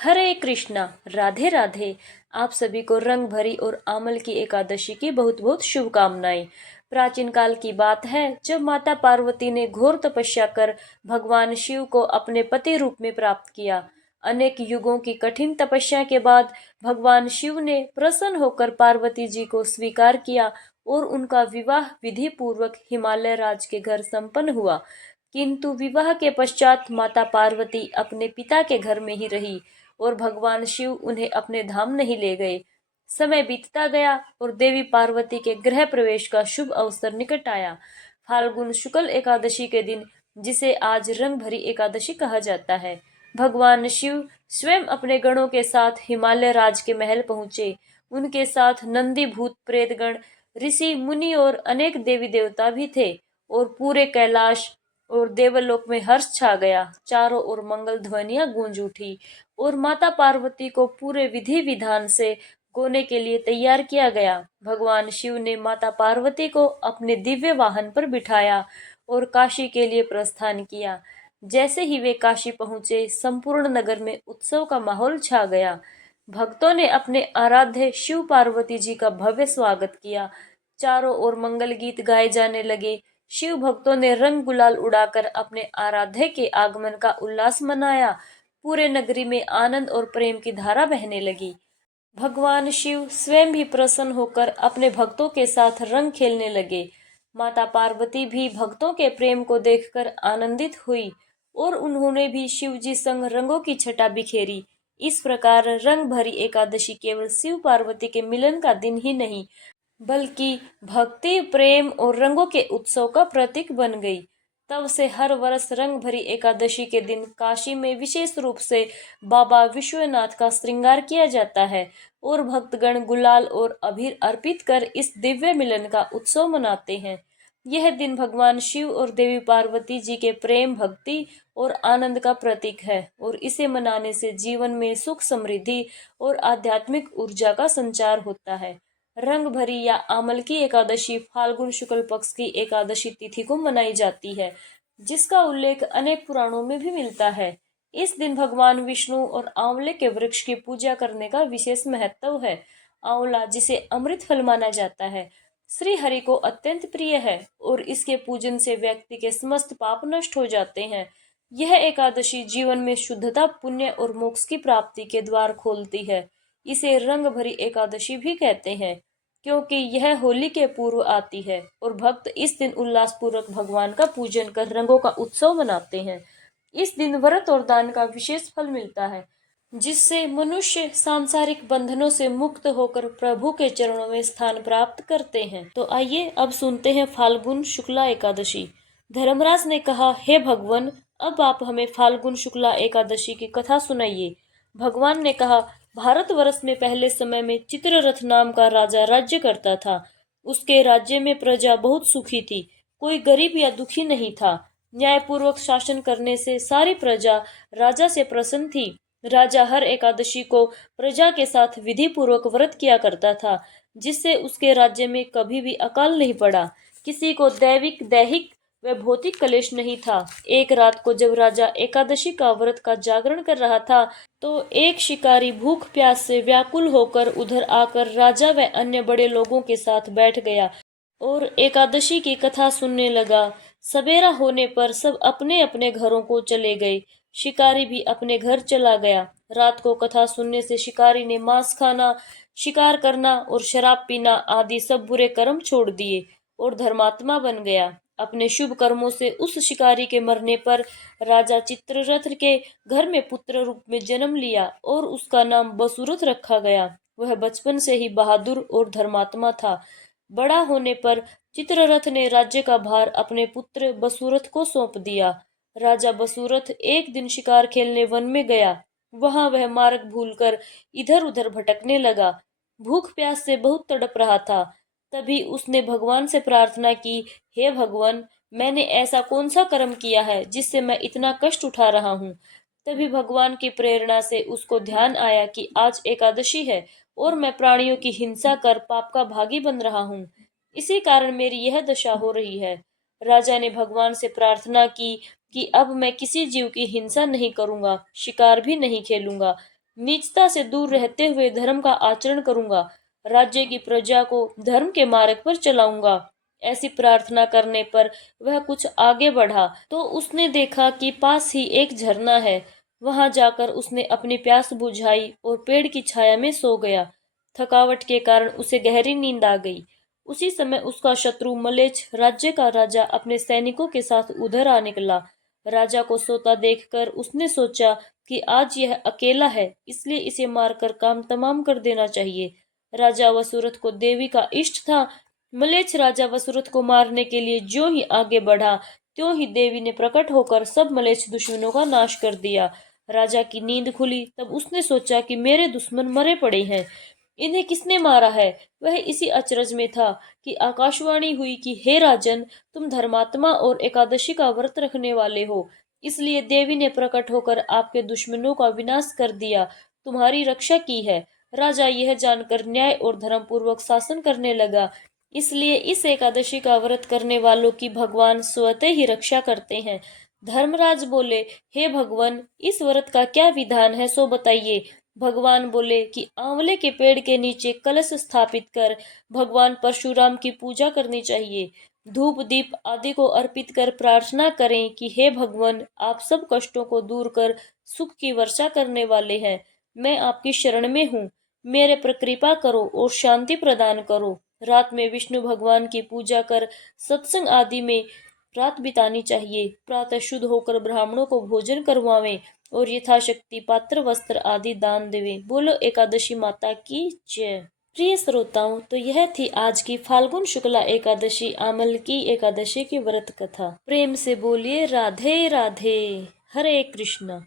हरे कृष्णा, राधे राधे। आप सभी को रंग भरी और आमल की एकादशी की बहुत बहुत शुभकामनाएं। प्राचीन काल की बात है, जब माता पार्वती ने घोर तपस्या कर भगवान शिव को अपने पति रूप में प्राप्त किया। अनेक युगों की कठिन तपस्या के बाद भगवान शिव ने प्रसन्न होकर पार्वती जी को स्वीकार किया और उनका विवाह विधि पूर्वक हिमालय राज के घर संपन्न हुआ। किंतु विवाह के पश्चात माता पार्वती अपने पिता के घर में ही रही और भगवान शिव उन्हें अपने धाम नहीं ले गए। समय बीतता गया और देवी पार्वती के गृह प्रवेश का शुभ अवसर निकट आया। फाल्गुन शुक्ल एकादशी के दिन, जिसे आज रंग भरी एकादशी कहा जाता है, भगवान शिव स्वयं अपने गणों के साथ हिमालय राज के महल पहुंचे। उनके साथ नंदी, भूत, प्रेतगण, ऋषि, मुनि और अनेक देवी देवता भी थे और पूरे कैलाश और देवलोक में हर्ष छा गया। चारों ओर मंगल ध्वनियां गूंज उठी और माता पार्वती को पूरे विधि विधान से गोने के लिए तैयार किया गया। भगवान शिव ने माता पार्वती को अपने दिव्य वाहन पर बिठाया और काशी के लिए प्रस्थान किया। जैसे ही वे काशी पहुंचे, संपूर्ण नगर में उत्सव का माहौल छा गया। भक्तों ने अपने आराध्य शिव पार्वती जी का भव्य स्वागत किया। चारों ओर मंगल गीत गाए जाने लगे। शिव भक्तों ने रंग गुलाल उड़ाकर अपने आराध्य के आगमन का उल्लास मनाया। पूरे नगरी में आनंद और प्रेम की धारा बहने लगी। भगवान शिव स्वयं भी प्रसन्न होकर अपने भक्तों के साथ रंग खेलने लगे। माता पार्वती भी भक्तों के प्रेम को देखकर आनंदित हुई और उन्होंने भी शिव जी संग रंगों की छटा बिखेरी। इस प्रकार रंग भरी एकादशी केवल शिव पार्वती के मिलन का दिन ही नहीं, बल्कि भक्ति, प्रेम और रंगों के उत्सव का प्रतीक बन गई। तब से हर वर्ष रंग भरी एकादशी के दिन काशी में विशेष रूप से बाबा विश्वनाथ का श्रृंगार किया जाता है और भक्तगण गुलाल और अबीर अर्पित कर इस दिव्य मिलन का उत्सव मनाते हैं। यह दिन भगवान शिव और देवी पार्वती जी के प्रेम, भक्ति और आनंद का प्रतीक है और इसे मनाने से जीवन में सुख, समृद्धि और आध्यात्मिक ऊर्जा का संचार होता है। रंग भरी या आमल की एकादशी फाल्गुन शुक्ल पक्ष की एकादशी तिथि को मनाई जाती है, जिसका उल्लेख अनेक पुराणों में भी मिलता है। इस दिन भगवान विष्णु और आंवले के वृक्ष की पूजा करने का विशेष महत्व है। आंवला, जिसे अमृत फल माना जाता है, श्री हरि को अत्यंत प्रिय है और इसके पूजन से व्यक्ति के समस्त पाप नष्ट हो जाते हैं। यह एकादशी जीवन में शुद्धता, पुण्य और मोक्ष की प्राप्ति के द्वार खोलती है। इसे रंग भरी एकादशी भी कहते हैं क्योंकि यह होली के पूर्व आती है और भक्त इस दिन उल्लास पूर्वक भगवान का पूजन कर रंगों का उत्सव मनाते हैं। इस दिन व्रत और दान का विशेष फल मिलता है, जिससे मनुष्य सांसारिक बंधनों से मुक्त होकर प्रभु के चरणों में स्थान प्राप्त करते हैं। तो आइए अब सुनते हैं फाल्गुन शुक्ला एकादशी। धर्मराज ने कहा, हे भगवान, अब आप हमें फाल्गुन शुक्ला एकादशी की कथा सुनाइए। भगवान ने कहा, भारतवर्ष में पहले समय में चित्ररथ नाम का राजा राज्य करता था। उसके राज्य में प्रजा बहुत सुखी थी, कोई गरीब या दुखी नहीं था। न्यायपूर्वक शासन करने से सारी प्रजा राजा से प्रसन्न थी। राजा हर एकादशी को प्रजा के साथ विधि पूर्वक व्रत किया करता था, जिससे उसके राज्य में कभी भी अकाल नहीं पड़ा। किसी को दैविक, दैहिक व भौतिक कलेश नहीं था। एक रात को जब राजा एकादशी का व्रत का जागरण कर रहा था, तो एक शिकारी भूख प्यास से व्याकुल होकर उधर आकर राजा व अन्य बड़े लोगों के साथ बैठ गया और एकादशी की कथा सुनने लगा। सवेरा होने पर सब अपने अपने घरों को चले गए। शिकारी भी अपने घर चला गया। रात को कथा सुनने से शिकारी ने मांस खाना, शिकार करना और शराब पीना आदि सब बुरे कर्म छोड़ दिए और धर्मात्मा बन गया। अपने शुभ कर्मों से उस शिकारी के मरने पर राजा चित्ररथ के घर में पुत्र रूप में जन्म लिया और उसका नाम बसुरथ रखा गया। वह बचपन से ही बहादुर और धर्मात्मा था। बड़ा होने पर चित्ररथ ने राज्य का भार अपने पुत्र बसुरथ को सौंप दिया। राजा बसुरथ एक दिन शिकार खेलने वन में गया। वहां वह मार्ग भूलकर इधर उधर भटकने लगा। भूख प्यास से बहुत तड़प रहा था। तभी उसने भगवान से प्रार्थना की, हे भगवान, मैंने ऐसा कौन सा कर्म किया है जिससे मैं इतना कष्ट उठा रहा हूँ। तभी भगवान की प्रेरणा से उसको ध्यान आया कि आज एकादशी है और मैं प्राणियों की हिंसा कर पाप का भागी बन रहा हूँ। इसी कारण मेरी यह दशा हो रही है। राजा ने भगवान से प्रार्थना की कि अब मैं किसी जीव की हिंसा नहीं करूंगा, शिकार भी नहीं खेलूंगा। नीचता से दूर रहते हुए धर्म का आचरण करूंगा। राज्य की प्रजा को धर्म के मार्ग पर चलाऊंगा। ऐसी प्रार्थना करने पर वह कुछ आगे बढ़ा तो उसने देखा कि पास ही एक झरना है। वहां जाकर उसने अपनी प्यास बुझाई और पेड़ की छाया में सो गया। थकावट के कारण उसे गहरी नींद आ गई। उसी समय उसका शत्रु मलेच्छ राज्य का राजा अपने सैनिकों के साथ उधर आ निकला। राजा को सोता देखकर उसने सोचा कि आज यह अकेला है, इसलिए इसे मारकर काम तमाम कर देना चाहिए। राजा वसुरथ को देवी का इष्ट था। मलेच्छ राजा वसुरथ को मारने के लिए ज्यों ही आगे बढ़ा, त्यों ही देवी ने प्रकट होकर सब मलेच्छ दुश्मनों का नाश कर दिया। राजा की नींद खुली तब उसने सोचा कि मेरे दुश्मन मरे पड़े हैं, इन्हें किसने मारा है। वह इसी अचरज में था कि आकाशवाणी हुई कि हे राजन, तुम धर्मात्मा और एकादशी का व्रत रखने वाले हो, इसलिए देवी ने प्रकट होकर आपके दुश्मनों का विनाश कर दिया, तुम्हारी रक्षा की है। राजा यह जानकर न्याय और धर्म पूर्वक शासन करने लगा। इसलिए इस एकादशी का व्रत करने वालों की भगवान स्वतः ही रक्षा करते हैं। धर्मराज बोले, हे भगवान, इस व्रत का क्या विधान है सो बताइए। भगवान बोले कि आंवले के पेड़ के नीचे कलश स्थापित कर भगवान परशुराम की पूजा करनी चाहिए। धूप दीप आदि को अर्पित कर प्रार्थना करें कि हे भगवान, आप सब कष्टों को दूर कर सुख की वर्षा करने वाले हैं। मैं आपकी शरण में हूँ, मेरे पर कृपा करो और शांति प्रदान करो। रात में विष्णु भगवान की पूजा कर सत्संग आदि में रात बितानी चाहिए। प्रातः शुद्ध होकर ब्राह्मणों को भोजन करवावें और यथाशक्ति पात्र वस्त्र आदि दान देवें। बोलो एकादशी माता की जय। प्रिय श्रोताओं, तो यह थी आज की फाल्गुन शुक्ला एकादशी आमल की एकादशी की व्रत कथा। प्रेम से बोलिए राधे राधे। हरे कृष्ण।